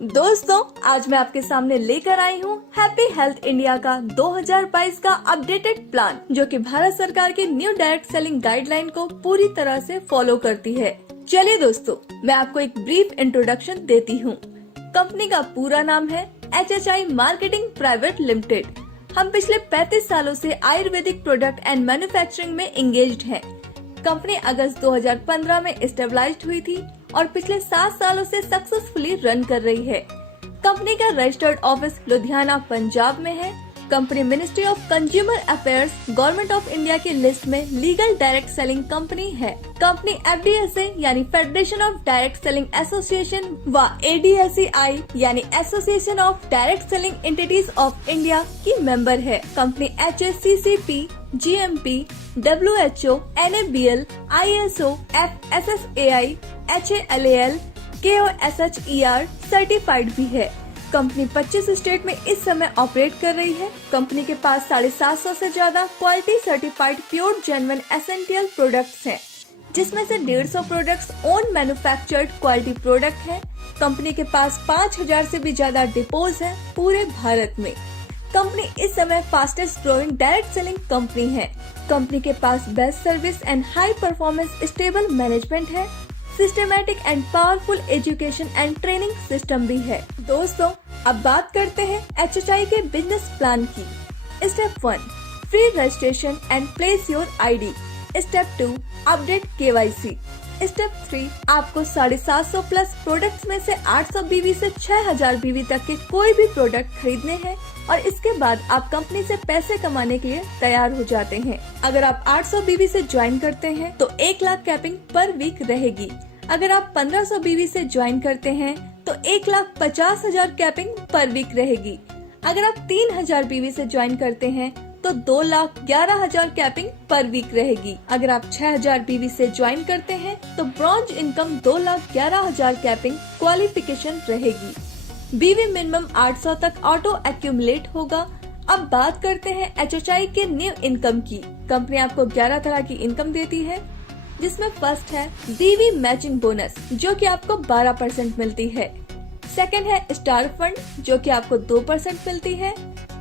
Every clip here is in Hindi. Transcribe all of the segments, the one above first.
दोस्तों, आज मैं आपके सामने लेकर आई हूँ हैप्पी हेल्थ इंडिया का 2022 का अपडेटेड प्लान, जो कि भारत सरकार की न्यू डायरेक्ट सेलिंग गाइडलाइन को पूरी तरह से फॉलो करती है। चलिए दोस्तों, मैं आपको एक ब्रीफ इंट्रोडक्शन देती हूँ। कंपनी का पूरा नाम है HHI मार्केटिंग प्राइवेट लिमिटेड। हम पिछले 35 सालों से आयुर्वेदिक प्रोडक्ट एंड मैन्युफैक्चरिंग में एंगेज्ड हैं। कंपनी अगस्त 2015 में स्टेबलाइज्ड हुई थी और पिछले 7 सालों से सक्सेसफुली रन कर रही है। कंपनी का रजिस्टर्ड ऑफिस लुधियाना, पंजाब में है। Company ministry of consumer affairs, government of India की लिस्ट में लीगल डायरेक्ट सेलिंग कंपनी है। कंपनी FDSA यानी federation of direct selling association व ADSEI यानी association of direct selling entities of India की मेंबर है। Company HACCP, GMP, WHO, NABL, ISO, FSSAI, HALAL, KOSHER certified भी है। कंपनी 25 स्टेट में इस समय ऑपरेट कर रही है। कंपनी के पास 750 से ज्यादा quality certified pure genuine essential products हैं, जिसमें से 150 products own manufactured quality product हैं। कंपनी के पास 5000 से भी ज्यादा डिपोज है पूरे भारत में। कंपनी इस समय fastest growing direct selling company है। कंपनी के पास best service and high performance stable management है। Systematic and powerful education and training system भी है। दोस्तों, अब बात करते हैं HHI के बिजनेस प्लान की। Step 1, free registration and place your ID। Step 2, update KYC। Step 3, आपको 750 प्लस प्रोडक्ट्स में से 800 BV से 6000 BV तक के कोई भी प्रोडक्ट खरीदने हैं और इसके बाद आप कंपनी से पैसे कमाने के लिए तैयार हो जाते हैं। अगर आप 800 BV से ज्वाइन करते हैं तो 1 लाख कैपिंग पर वीक रहेगी। अगर आप 1500 BV से ज्वाइन करते हैं तो 1,50,000 कैपिंग पर वीक रहेगी। अगर आप 3000 BV से ज्वाइन करते हैं तो 2,11,000 कैपिंग पर वीक रहेगी। अगर आप 6000 BV से ज्वाइन करते हैं तो ब्रॉन्ज इनकम 2,11,000 कैपिंग क्वालिफिकेशन रहेगी। BV मिनिमम 800 तक ऑटो एक्यूमुलेट होगा। अब बात करते हैं HHI के न्यू इनकम की। कंपनी आपको 11 तरह की इनकम देती है, जिसमें फर्स्ट है BV मैचिंग बोनस, जो कि आपको 12% मिलती है। सेकंड है स्टार फंड, जो कि आपको 2% मिलती है।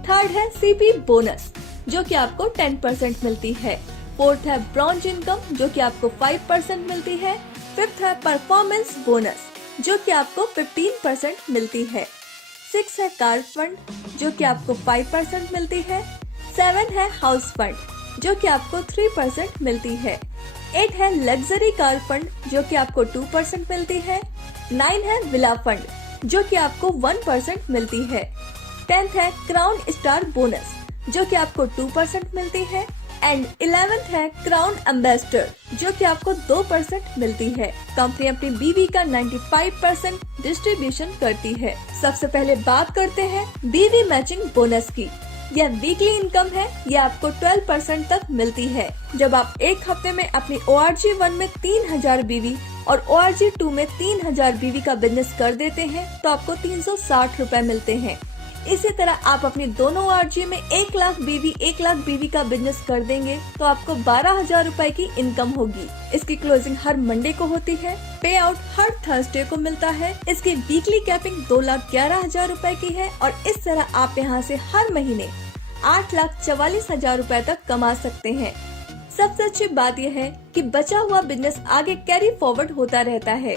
थर्ड है CP बोनस, जो कि आपको 10% मिलती है। फोर्थ है ब्रॉन्ज इनकम, जो कि आपको 5% मिलती है। फिफ्थ है परफॉर्मेंस बोनस, जो कि आपको 15% मिलती है। सिक्स है कार फंड, जो कि आपको 5% मिलती है। 7 है हाउस फंड, जो कि आपको 3% मिलती है। 8 है लग्जरी कार फंड, जो कि आपको 2% मिलती है। 9 है विला फंड, जो कि आपको 1% मिलती है। 10th है क्राउन स्टार बोनस, जो कि आपको 2% मिलती है। एंड 11th है क्राउन एम्बेसडर, जो कि आपको 2% मिलती है। कंपनी अपनी BV का 95% डिस्ट्रीब्यूशन करती है। सबसे पहले बात करते हैं BV मैचिंग बोनस की। यह वीकली इनकम है। यह आपको 12% तक मिलती है। जब आप एक हफ्ते में अपनी ORG1 में 3000 BV और ORG2 में 3000 BV का बिजनेस कर देते हैं तो आपको 360 रूपए मिलते हैं। इसी तरह आप अपनी दोनों ORG में 1 लाख BV का बिजनेस कर देंगे तो आपको 12,000 रूपए की इनकम होगी। इसकी क्लोजिंग हर मंडे को होती है। पे आउट हर थर्सडे को मिलता है। इसकी वीकली कैपिंग 2,11,000 रूपए की है और इस तरह आप यहाँ से हर महीने 8,44,000 रूपए तक कमा सकते हैं। सबसे अच्छी बात यह है कि बचा हुआ बिजनेस आगे कैरी फॉरवर्ड होता रहता है।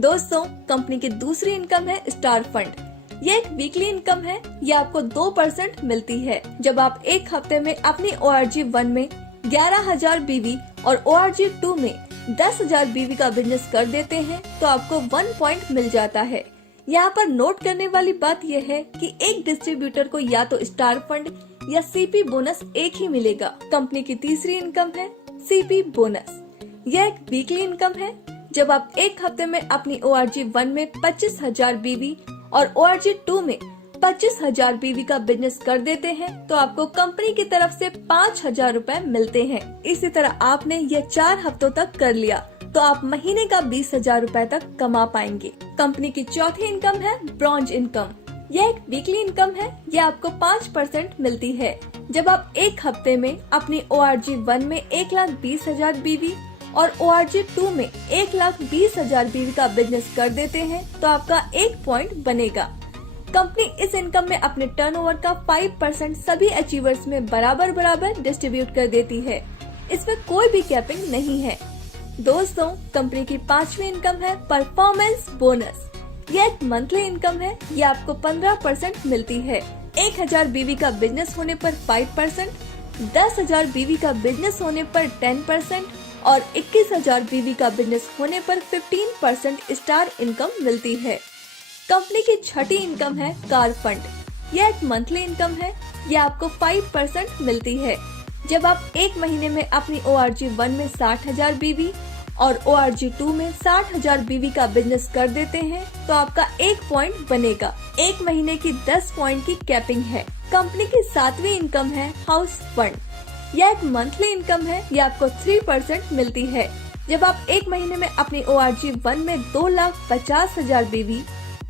दोस्तों, कंपनी की दूसरी इनकम है स्टार फंड। ये एक वीकली इनकम है। ये आपको 2% मिलती है। जब आप एक हफ्ते में अपनी ORG1 में 11,000 BV और ORG2 में 10,000 BV का बिजनेस कर देते हैं तो आपको 1 पॉइंट मिल जाता है। यहाँ पर नोट करने वाली बात यह है कि एक डिस्ट्रीब्यूटर को या तो स्टार फंड या CP बोनस एक ही मिलेगा। कंपनी की तीसरी इनकम है CP बोनस। यह एक वीकली इनकम है। जब आप एक हफ्ते में अपनी ORG1 में 25,000 BV और ORG2 में 25,000 BV का बिजनेस कर देते हैं तो आपको कंपनी की तरफ से 5,000 रूपए मिलते हैं। इसी तरह आपने ये 4 हफ्तों तक कर लिया तो आप महीने का 20,000 रूपए तक कमा पाएंगे। कंपनी की चौथी इनकम है ब्रॉन्ज इनकम। यह एक वीकली इनकम है। यह आपको 5% मिलती है। जब आप एक हफ्ते में अपनी ORG1 में 1,20,000 BV और ORG2 में 1,20,000 BV का बिजनेस कर देते हैं तो आपका 1 पॉइंट बनेगा। कंपनी इस इनकम में अपने टर्नओवर का 5% सभी अचीवर्स में बराबर बराबर डिस्ट्रीब्यूट कर देती है। इसमें कोई भी कैपिंग नहीं है। दोस्तों, कंपनी की 5वीं इनकम है परफॉर्मेंस बोनस। यह एक मंथली इनकम है। ये आपको 15% मिलती है। 1,000 BV का बिजनेस होने पर 5%, 10,000 BV का बिजनेस होने पर 10% और 21,000 BV का बिजनेस होने पर 15% स्टार इनकम मिलती है। कंपनी की 6ठी इनकम है कार फंड। यह एक मंथली इनकम है। यह आपको 5% मिलती है। जब आप एक महीने में अपनी ORG1 में 60,000 BV और ORG2 में 60,000 BV का बिजनेस कर देते हैं तो आपका 1 पॉइंट बनेगा। एक महीने की 10 पॉइंट की कैपिंग है। कंपनी की 7वीं इनकम है हाउस फंड। यह एक मंथली इनकम है। यह आपको 3% मिलती है। जब आप एक महीने में अपनी ORG1 में 2,50,000 BV,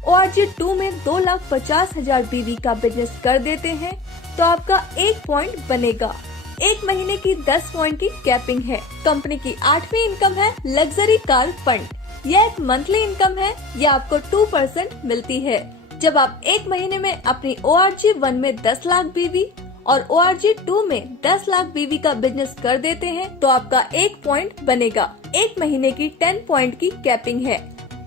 ORG2 में 2,50,000 BV का बिजनेस कर देते हैं तो आपका 1 पॉइंट बनेगा। एक महीने की 10 पॉइंट की कैपिंग है। कंपनी की 8वीं इनकम है लग्जरी कार फंड। यह एक मंथली इनकम है। यह आपको 2% मिलती है। जब आप एक महीने में अपनी ORG1 में 10 लाख BV और ORG2 में 10 लाख BV का बिजनेस कर देते हैं तो आपका 1 पॉइंट बनेगा। एक महीने की 10 पॉइंट की कैपिंग है।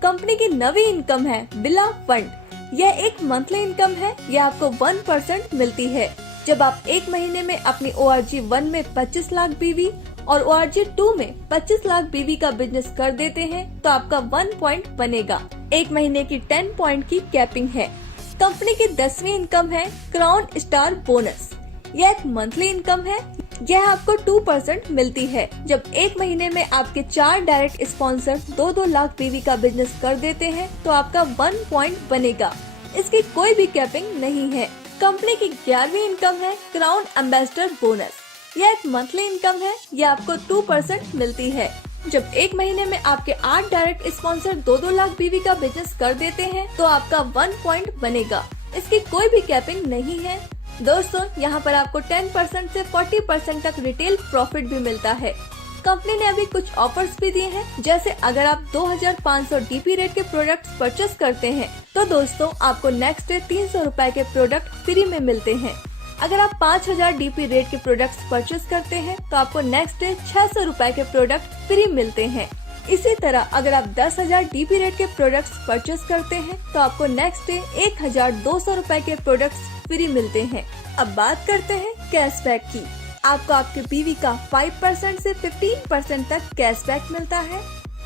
कंपनी की 9वीं इनकम है बिला फंड। यह एक मंथली इनकम है। यह आपको 1% मिलती है। जब आप एक महीने में अपनी ORG1 में 25 लाख BV और ORG2 में 25 लाख BV का बिजनेस कर देते हैं तो आपका 1 पॉइंट बनेगा। एक महीने की 10 पॉइंट की कैपिंग है। कंपनी की 10वीं इनकम है क्राउन स्टार बोनस। यह एक मंथली इनकम है। यह आपको 2% मिलती है। जब एक महीने में आपके 4 डायरेक्ट स्पॉन्सर 2-2 लाख BV का बिजनेस कर देते हैं तो आपका 1 पॉइंट बनेगा। इसकी कोई भी कैपिंग नहीं है। कंपनी की 11वीं इनकम है क्राउन एम्बेसडर बोनस। यह एक मंथली इनकम है। यह आपको 2% मिलती है। जब एक महीने में आपके 8 डायरेक्ट स्पॉन्सर 2-2 लाख BV का बिजनेस कर देते हैं तो आपका 1 पॉइंट बनेगा। इसकी कोई भी कैपिंग नहीं है। दोस्तों, यहाँ पर आपको 10% से 40% तक रिटेल प्रॉफिट भी मिलता है। कंपनी ने अभी कुछ ऑफर्स भी दिए हैं, जैसे अगर आप 2,500 DP रेट के प्रोडक्ट्स परचेस करते हैं तो दोस्तों आपको नेक्स्ट डे 300 रुपए के प्रोडक्ट फ्री में मिलते हैं। अगर आप 5,000 DP रेट के प्रोडक्ट्स परचेस करते हैं तो आपको नेक्स्ट डे 600 रुपए के प्रोडक्ट फ्री मिलते हैं। इसी तरह अगर आप 10,000 DP रेट के प्रोडक्ट्स परचेस करते हैं तो आपको नेक्स्ट डे 1,200 रुपए के प्रोडक्ट्स फ्री मिलते हैं। अब बात करते हैं कैशबैक की। आपको आपके BV का 5% से 15% तक कैशबैक मिलता है।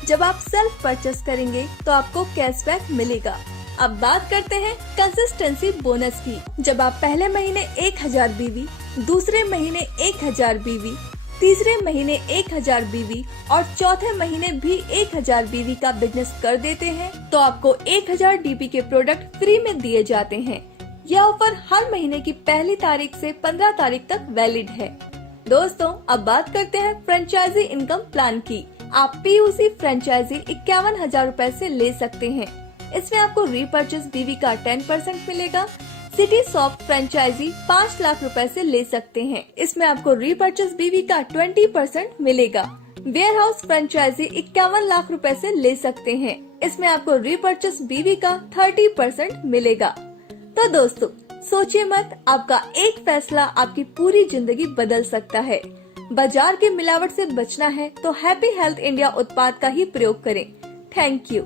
जब आप सेल्फ परचेस करेंगे तो आपको कैशबैक मिलेगा। अब बात करते हैं कंसिस्टेंसी बोनस की। जब आप पहले महीने 1,000 BV, दूसरे महीने 1,000 BV, तीसरे महीने 1,000 BV और चौथे महीने भी 1,000 BV का बिजनेस कर देते हैं तो आपको 1,000 DP के प्रोडक्ट फ्री में दिए जाते हैं। यह ऑफर हर महीने की पहली तारीख से 15 तारीख तक वैलिड है। दोस्तों, अब बात करते हैं फ्रेंचाइजी इनकम प्लान की। आप PUC फ्रेंचाइजी 51,000 रूपए से ले सकते हैं। इसमें आपको रीपर्चेस BV का 10% मिलेगा। सिटी शॉप फ्रेंचाइजी 5 लाख रुपए से ले सकते हैं। इसमें आपको रीपर्चेस BV का 20% मिलेगा। वेयर हाउस फ्रेंचाइजी 51 लाख रुपए से ले सकते हैं। इसमें आपको रीपर्चेस BV का 30% मिलेगा। तो दोस्तों, सोचिए मत, आपका एक फैसला आपकी पूरी जिंदगी बदल सकता है। बाजार की मिलावट से बचना है तो हैप्पी हेल्थ इंडिया उत्पाद का ही प्रयोग करें। Thank you.